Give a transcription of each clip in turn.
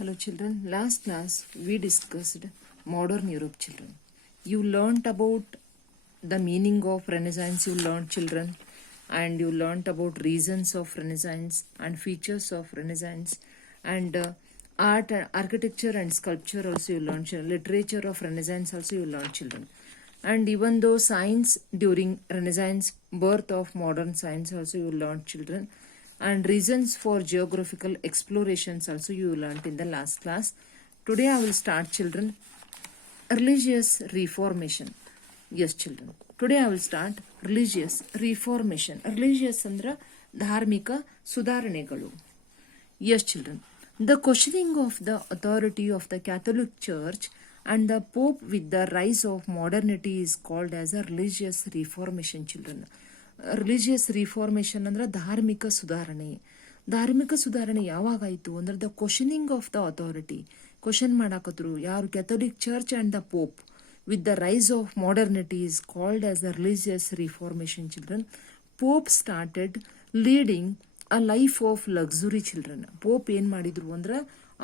Hello children, last class we discussed modern Europe children. You learnt about the meaning of Renaissance, you learnt children, and you learnt about reasons of Renaissance and features of Renaissance and art, architecture and sculpture also you learnt children. Literature of Renaissance also you learnt children. And even though science during Renaissance, birth of modern science also you learnt children, and reasons for geographical explorations also you learnt in the last class. Today I will start children religious reformation. Yes children, today I will start religious reformation. Religious andra ಧಾರ್ಮಿಕ ಸುಧಾರಣೆಗಳು. Yes children, the questioning of the authority of the Catholic Church and the Pope with the rise of modernity is called as a religious reformation children. Religious reformation ಅಂದ್ರೆ ಧಾರ್ಮಿಕ ಸುಧಾರಣೆ. ಧಾರ್ಮಿಕ ಸುಧಾರಣೆ ಯಾವಾಗಾಯಿತು ಅಂದ್ರೆ the questioning of the authority. Question ಮಾಡಾಕತ್ರು ಯಾರು? Catholic church and the Pope with the rise of modernity is called as the religious reformation children. Pope started leading a life of luxury children. Pope ಏನ್ ಮಾಡಿದ್ರು ಅಂದ್ರೆ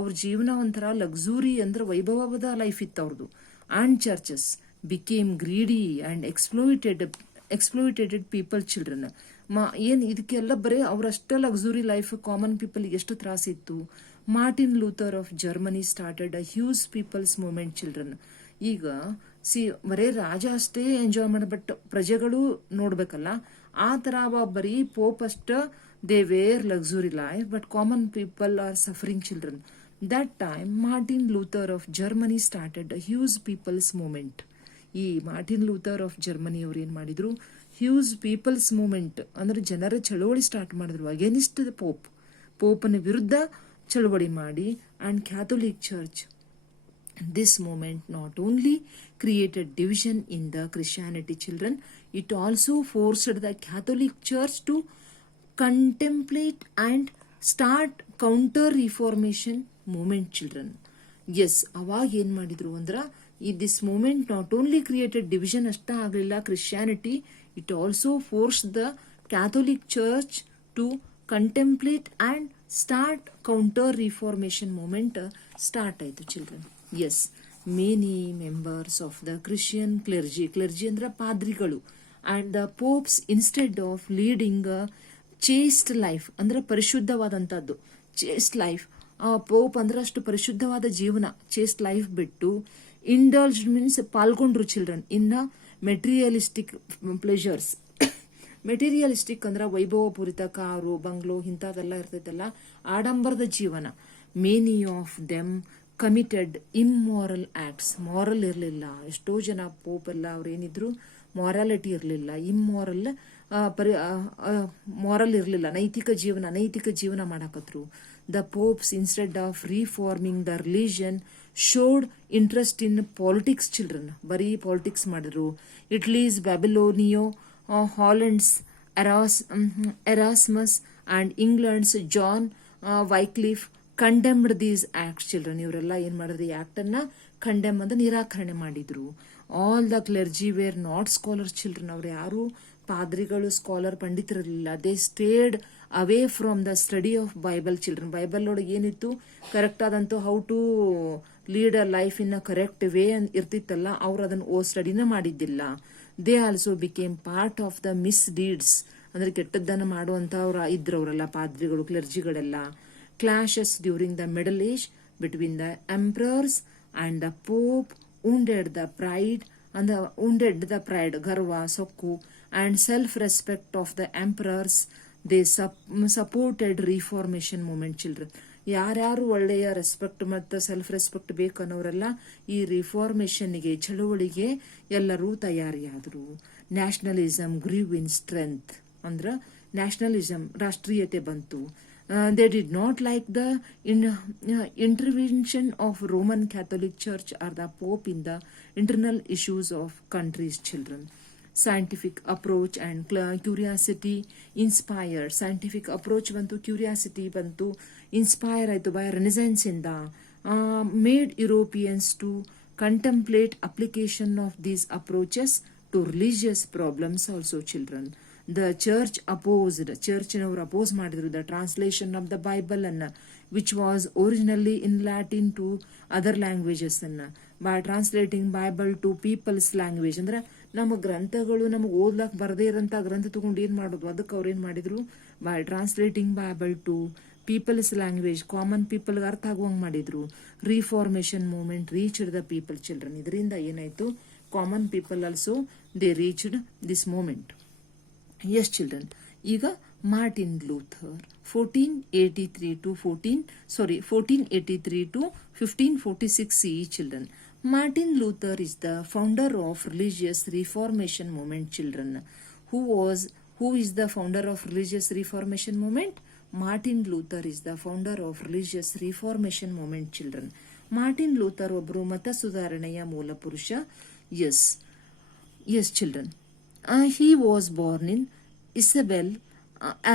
ಅವ್ರ ಜೀವನ ಒಂಥರ luxury ಅಂದ್ರೆ ವೈಭವದ ಲೈಫ್ ಇತ್ತು ಅವ್ರದ್ದು. And churches became greedy and exploited people children. ಏನ್ ಇದಕ್ಕೆಲ್ಲ ಬರೀ ಅವರಷ್ಟೇ ಲಕ್ಸುರಿ ಲೈಫ್, ಕಾಮನ್ ಪೀಪಲ್ ಎಷ್ಟು ತ್ರಾಸಿತ್ತು. Martin Luther of Germany started a huge people's movement children. ಈಗ ಬರೇ ರಾಜ ಅಷ್ಟೇ ಎಂಜಾಯ್ ಮಾಡ, ಬಟ್ ಪ್ರಜೆಗಳು ನೋಡ್ಬೇಕಲ್ಲ, ಆ ತರ ಬರೀ ಪೋಪ್ ಅಷ್ಟ they were luxury life, but common people are suffering children. That time Martin Luther of Germany started a huge people's movement. ಈ ಮಾರ್ಟಿನ್ ಲೂಥರ್ ಆಫ್ ಜರ್ಮನಿ ಅವ್ರು ಏನ್ ಮಾಡಿದ್ರು? ಹ್ಯೂಜ್ ಪೀಪಲ್ಸ್ ಮೂವ್ಮೆಂಟ್ ಅಂದ್ರೆ ಜನರ ಚಳವಳಿ ಸ್ಟಾರ್ಟ್ ಮಾಡಿದ್ರು ಅಗೇನಿಸ್ಟ್ ದ ಪೋಪನ ವಿರುದ್ಧ ಚಳವಳಿ ಮಾಡಿ. And Catholic church this movement not only created division in the Christianity children, it also forced the Catholic church to contemplate and start counter reformation movement children. Yes, ಅವಾಗ ಏನ್ ಮಾಡಿದ್ರು ಅಂದ್ರ this movement not only created division ಅಷ್ಟ ಆಗಲಿಲ್ಲ Christianity, it also force the Catholic church to contemplate and start counter reformation movement start ಆಯ್ತು children. Yes, many members of the Christian clergy ಅಂದ್ರೆ ಪಾದ್ರಿಗಳು and the popes instead of leading chaste life ಅಂದ್ರೆ ಪರಿಶುದ್ಧವಾದಂತದ್ದು chaste life. Pope ಅಂದ್ರೆ ಅಷ್ಟು ಪರಿಶುದ್ಧವಾದ ಜೀವನ, chaste life ಬಿಟ್ಟು ಇಂಡಲ್ಜ್ ಮೀನ್ಸ್ ಪಾಲ್ಗೊಂಡ್ರು children in materialistic pleasures. Materialistic ಅಂದ್ರೆ ವೈಭವಪೂರಿತ ಕಾರು, ಬಂಗ್ಲೋ ಇಂಥದೆಲ್ಲ ಇರ್ತೈತಲ್ಲ, ಆಡಂಬರದ ಜೀವನ. Many of them committed immoral acts. Moral ಇರಲಿಲ್ಲ. ಎಷ್ಟೋ ಜನ ಪೋಪ್ ಎಲ್ಲ ಅವ್ರು ಏನಿದ್ರು ಮಾರಾಲಿಟಿ ಇರಲಿಲ್ಲ, ಇಮ್ಮಾರಲ್ ಮಾರಲ್ ಇರಲಿಲ್ಲ, ನೈತಿಕ ಜೀವನ ಮಾಡಾಕತ್ರು. The popes instead of reforming the religion showed interest in politics children. ಬರೀ ಪಾಲಿಟಿಕ್ಸ್ ಮಾಡಿದ್ರು. Italy's Babylonio, Holland's Erasmus and England's John Wycliffe condemned these act children. ಇವರೆಲ್ಲ ಏನ್ ಮಾಡಿದ್ರು? ಈ ಆಕ್ಟ್ ಅನ್ನ ಕಂಡೆಮ್ ಅಂದ್ರೆ ನಿರಾಕರಣೆ ಮಾಡಿದ್ರು. All the clergy were not scholar children. ಅವ್ರು ಯಾರು ಪಾದ್ರಿಗಳು ಸ್ಕಾಲರ್ ಪಂಡಿತರಿರಲಿಲ್ಲ. They stayed away from the study of Bible children. Bible ಒಳಗೆ ಏನಿತ್ತು ಕರೆಕ್ಟ್ ಆದಂತೂ how to lead a life in a correct way ಇರ್ತಿತ್ತಲ್ಲ, ಅವ್ರು ಅದನ್ನ ಸ್ಟಡಿನ ಮಾಡಿದ್ದಿಲ್ಲ. They also became part of the misdeeds ಅಂದ್ರೆ ಕೆಟ್ಟದ್ದನ್ನ ಮಾಡುವಂತವ್ರ ಇದ್ರವರೆಲ್ಲ ಪಾದ್ರಿಗಳು ಕ್ಲೆರ್ಜಿಗಳೆಲ್ಲ. Clashes during the middle age between the emperors and the Pope wounded the pride ಗರ್ವ, ಸೊಕ್ಕು and self-respect of the emperors. They supported reformation movement children. ಯಾರ್ಯಾರು ಒಳ್ಳೆಯ respect ಮತ್ತು ಸೆಲ್ಫ್ ರೆಸ್ಪೆಕ್ಟ್ ಬೇಕನ್ನೋರೆಲ್ಲ ಈ ರಿಫಾರ್ಮೇಶನ್ಗೆ ಚಳುವಳಿಗೆ ಎಲ್ಲರೂ ತಯಾರಿಯಾದರು. ನ್ಯಾಷನಲಿಸಮ್ ಗ್ರೀವ್ ಇನ್ ಸ್ಟ್ರೆಂತ್ ಅಂದ್ರೆ ನ್ಯಾಷನಲಿಸಮ್ ರಾಷ್ಟ್ರೀಯತೆ ಬಂತು. They did not like the intervention of Roman Catholic Church or the Pope in the internal issues of countries' children. Scientific approach and curiosity inspired. Scientific approach bantu, curiosity bantu, inspire ಆಯ್ತು by Renaissance ಇಂದ, made Europeans to contemplate application of these approaches to religious problems also children. The church opposed, ಚರ್ಚ್ನವರು oppose ಮಾಡಿದ್ರು the translation of the Bible ಅನ್ನ, which was originally in Latin to other languages ಅನ್ನ, by translating Bible to people's language. ಅಂದ್ರೆ ನಮ್ಮ ಗ್ರಂಥಗಳು ನಮಗೆ ಓದ್ಲಕ್ ಬರದೇ ಇರೋಂಥ ಗ್ರಂಥ ತಗೊಂಡು ಏನ್ ಮಾಡೋದು, ಅದಕ್ಕೆ ಅವ್ರು ಏನ್ ಮಾಡಿದ್ರು, by translating Bible to people's language, common ಪೀಪಲ್ಗೆ ಅರ್ಥ ಆಗುವಂಗೆ ಮಾಡಿದ್ರು. Reformation movement reached the people children. ಇದರಿಂದ ಏನಾಯ್ತು, common people also they reached this moment. Yes children, ಈಗ Martin Luther 1483 to 1546 CE children. Martin Luther is the founder of religious reformation movement children. Who is the founder of religious reformation movement? Martin Luther is the founder of religious reformation movement children. Martin Luther ಒಬ್ಬರು ಮತ ಸುಧಾರಣೆಯ ಮೂಲ ಪುರುಷ. Yes children. He was born in Isabel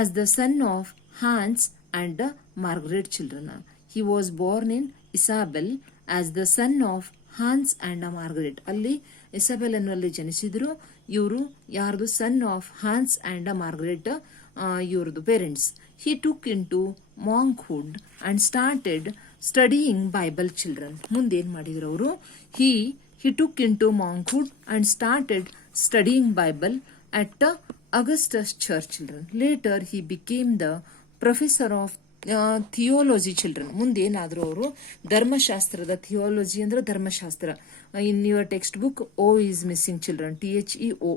as the son of Hans and Margaret children. He was born in Isabel as the son of Hans and Margaret. ಅಲ್ಲಿ ಇಸಬೆಲ್ ಅನ್ನುವಲ್ಲಿ ಜನಿಸಿದ್ರು. ಇವರು ಯಾರ್ದು, son of Hans and Margaret, ಇವ್ರದ್ದು parents. He took into monkhood and started studying Bible children. ಮುಂದೇನ್ ಮಾಡಿದ್ರು ಅವರು, he took into monkhood and started studying Bible at Augustus Church children. Later he became the professor of theology children. ಮುಂದೇನಾದ್ರು ಅವರು ಧರ್ಮಶಾಸ್ತ್ರದ, theology ಅಂದ್ರೆ ಧರ್ಮಶಾಸ್ತ್ರ. In your text book O is missing children, THEO,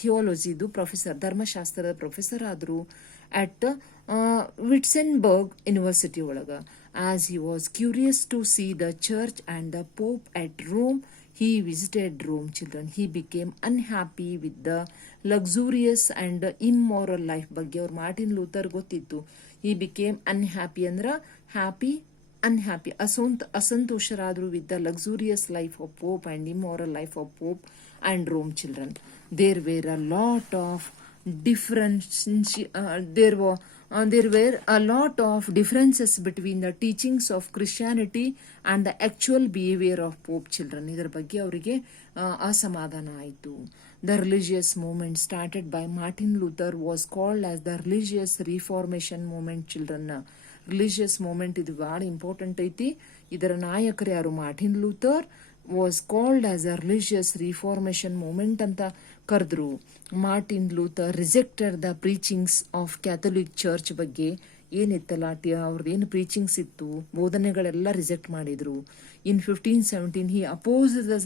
ಥಿಯೋಲಜಿದು professor, ಧರ್ಮಶಾಸ್ತ್ರದ professor ಆದ್ರು at Wittenberg university ಒಳಗ. As he was curious to see the church and the pope at Rome, he visited Rome children. He became unhappy with the luxurious and immoral life ಬಗ್ಗೆ ಅವ್ರು Martin Luther ಗೊತ್ತಿತ್ತು. he became unhappy ಅಂದ್ರ happy unhappy, ಅಸಂತೋಷರಾದ್ರು with the luxurious life of Pope and immoral life of Pope and Rome children. There were a lot of differences between the teachings of Christianity and the actual behavior of Pope children. ಇದರ ಬಗ್ಗೆ ಅವರಿಗೆ ಅಸಮಾಧಾನ ಆಯಿತು. The religious movement started by Martin Luther was called as the religious reformation movement children. Religious movement ಇದು ಬಹಳ important ಐತಿ. ಇದರ ನಾಯಕರು ಯಾರು, Martin Luther was called as a religious reformation movement ಅಂತ ಕರೆದ್ರು. Martin Luther rejected the preachings of Catholic church ಬಗ್ಗೆ ಏನಿತ್ತಲ್ಲ, ಅವ್ರದ್ದೇನು ಪ್ರೀಚಿಂಗ್ಸ್ ಇತ್ತು, ಬೋಧನೆಗಳೆಲ್ಲ ರಿಜೆಕ್ಟ್ ಮಾಡಿದ್ರು. In 1517 he opposed the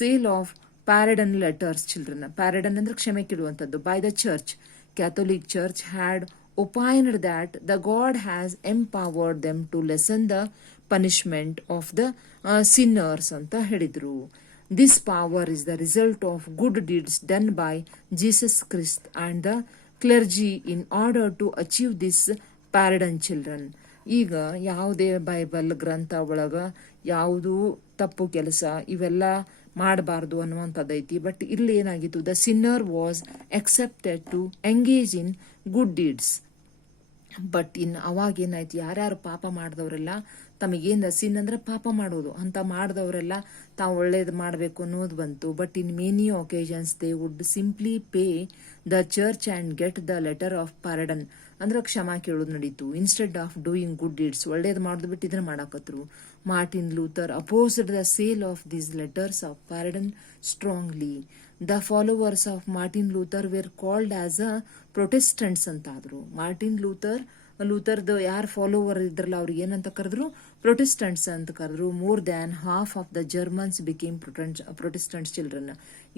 sale of pardon letters children. Pardon ಅಂದ್ರೆ ಕ್ಷಮೆ ಕೇಳುವಂಥದ್ದು. By the church, Catholic church had opined that the God has empowered them to lessen the punishment of the sinners ಅಂತ ಹೇಳಿದ್ರು. This power is the result of good deeds done by Jesus Christ and the clergy in order to achieve this pardon children. ಈಗ ಯಾವುದೇ Bible ಗ್ರಂಥ ಒಳಗ ಯಾವುದು ತಪ್ಪು ಕೆಲಸ ಇವೆಲ್ಲ ಮಾಡಬಾರ್ದು ಅನ್ನುವಂಥದ್ದೈತಿ. ಬಟ್ ಇಲ್ಲಿ ಏನಾಗಿತ್ತು, the sinner was expected to engage in good deeds. But in ಅವಾಗ ಏನಾಯ್ತು, ಯಾರ್ಯಾರು ಪಾಪ ಮಾಡಿದವರೆಲ್ಲ ತಮಗೇನ ಸಿನ್ ಅಂದ್ರೆ ಪಾಪ ಮಾಡೋದು ಅಂತ ಮಾಡಿದವರೆಲ್ಲ ತಾವು ಒಳ್ಳೇದು ಮಾಡಬೇಕು ಅನ್ನೋದು ಬಂತು. But in many occasions they would simply pay the church and get the letter of pardon, ಅಂದ್ರೆ ಕ್ಷಮಾ ಕೇಳೋದು ನಡೀತು. Instead of doing good deeds, ಒಳ್ಳೇದು ಮಾಡೋದು ಬಿಟ್ಟು ಇದನ್ನ ಮಾಡಾಕತ್ರು. Martin Luther opposed the sale of these letters of pardon strongly. The followers of Martin Luther were called as a protestants ಅಂತ ಆದ್ರು. ಮಾರ್ಟಿನ್ ಲೂಥರ್ದು ಯಾರು ಫಾಲೋವರ್ ಇದ್ರಲ್ಲ ಅವ್ರಿಗೆ ಏನಂತ ಕರೆದ್ರು, ಪ್ರೊಟೆಸ್ಟೆಂಟ್ಸ್ ಅಂತ ಕರೆದ್ರು. More than half of the Germans became protestants children.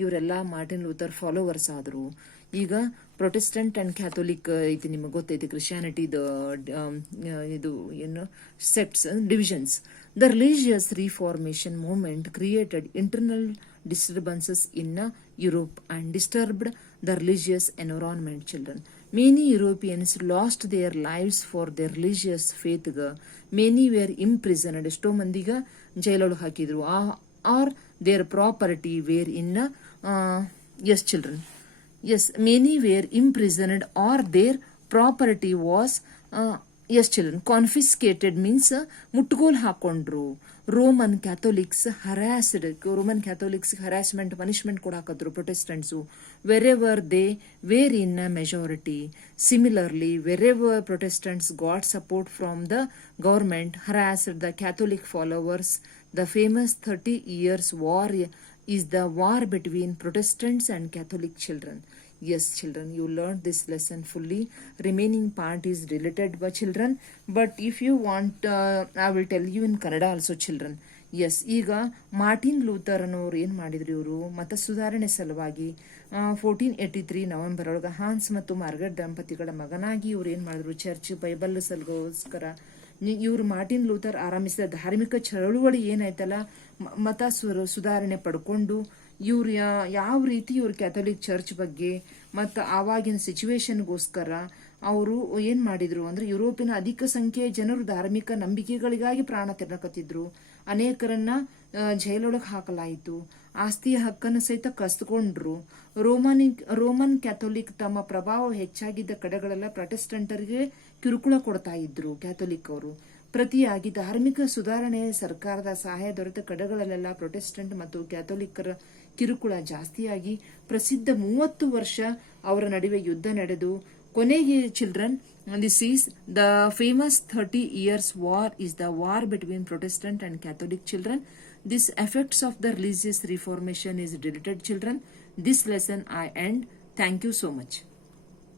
ಇವರೆಲ್ಲ ಮಾರ್ಟಿನ್ ಲೂಥರ್ ಫಾಲೋವರ್ಸ್ ಆದ್ರು. ಈಗ ಪ್ರೊಟೆಸ್ಟೆಂಟ್ ಅಂಡ್ ಕ್ಯಾಥೋಲಿಕ್ ಐತಿ, ನಿಮಗೆ ಗೊತ್ತೈತಿ ಕ್ರಿಶ್ಚಿಯಾನಿಟಿದ ಇದು ಏನು sects, divisions. The religious reformation movement created internal disturbances in Europe and disturbed the religious environment children. Many Europeans lost their lives for their religious faith. Many were imprisoned. ಎಷ್ಟೋ ಮಂದಿಗ ಜೈಲೊಳಗೆ ಹಾಕಿದ್ರು. or their property were in yes children, yes, many were imprisoned or their property was ಎಸ್ children, confiscated means ಮುಟ್ಟುಗೋಲು ಹಾಕೊಂಡ್ರು. Roman Catholics harassment punishment ಕೂಡ ಹಾಕಿದ್ರು protestants. Wherever they were in a majority. Similarly wherever protestants got support from the government harassed the Catholic followers. The famous 30 years war is the war between Protestants and Catholic children. Yes, children, you learned this lesson fully. Remaining part is related by children, but if you want, I will tell you in Kannada also, children. Yes, ಈಗ Martin Luther ಅನ್ನೋರು ಏನು ಮಾಡಿದ್ರು, ಇವರು ಮತ ಸುಧಾರಣೆ ಸಲುವಾಗಿ 1483 November ಒಳಗೆ horns ಮತ್ತು ಮಾರ್ಗರೆಟ್ ದಂಪತಿಗಳ ಮಗನಾಗಿ ಇವ್ರು ಏನು ಮಾಡಿದ್ರು, ಚರ್ಚ್ ಬೈಬಲ್ ಸಲಗೋಸ್ಕರ ಇವರು ಮಾರ್ಟಿನ್ ಲೂಥರ್ ಆರಂಭಿಸಿದ ಧಾರ್ಮಿಕ ಚಳುವಳಿ ಏನಾಯ್ತಲ್ಲ, ಮತ ಸುಧಾರಣೆ ಪಡ್ಕೊಂಡು ಇವ್ರು ಯಾವ ರೀತಿ ಇವ್ರು ಕ್ಯಾಥೋಲಿಕ್ ಚರ್ಚ್ ಬಗ್ಗೆ ಮತ್ತು ಆವಾಗಿನ ಸಿಚುವೇಶನ್ಗೋಸ್ಕರ ಅವರು ಏನ್ ಮಾಡಿದ್ರು ಅಂದ್ರೆ, ಯುರೋಪಿನ ಅಧಿಕ ಸಂಖ್ಯೆಯ ಜನರು ಧಾರ್ಮಿಕ ನಂಬಿಕೆಗಳಿಗಾಗಿ ಪ್ರಾಣ ತೆರಕತ್ತಿದ್ರು. ಅನೇಕರನ್ನ ಜೈಲೊಳಗೆ ಹಾಕಲಾಯಿತು. ಆಸ್ತಿಯ ಹಕ್ಕನ್ನು ಸಹಿತ ಕಸ್ಕೊಂಡ್ರು. ರೋಮನ್ ಕ್ಯಾಥೋಲಿಕ್ ತಮ್ಮ ಪ್ರಭಾವ ಹೆಚ್ಚಾಗಿದ್ದ ಕಡೆಗಳೆಲ್ಲ ಪ್ರೊಟೆಸ್ಟೆಂಟರಿಗೆ ಕಿರುಕುಳ ಕೊಡ್ತಾ ಇದ್ರು. ಕ್ಯಾಥೋಲಿಕ್ ಅವರು ಪ್ರತಿಯಾಗಿ ಧಾರ್ಮಿಕ ಸುಧಾರಣೆ ಸರ್ಕಾರದ ಸಹಾಯ ದೊರೆತ ಕಡೆಗಳಲ್ಲೆಲ್ಲ ಪ್ರೊಟೆಸ್ಟೆಂಟ್ ಮತ್ತು ಕ್ಯಾಥೋಲಿಕ್ಕರ ಕಿರುಕುಳ ಜಾಸ್ತಿಯಾಗಿ ಪ್ರಸಿದ್ಧ 30 ವರ್ಷ ಅವರ ನಡುವೆ ಯುದ್ಧ ನಡೆದು ಕೊನೆಗೆ children, this is the famous 30 years war is the war between Protestant and Catholic children. This effects of the religious reformation is related, children. This lesson I end. Thank you so much.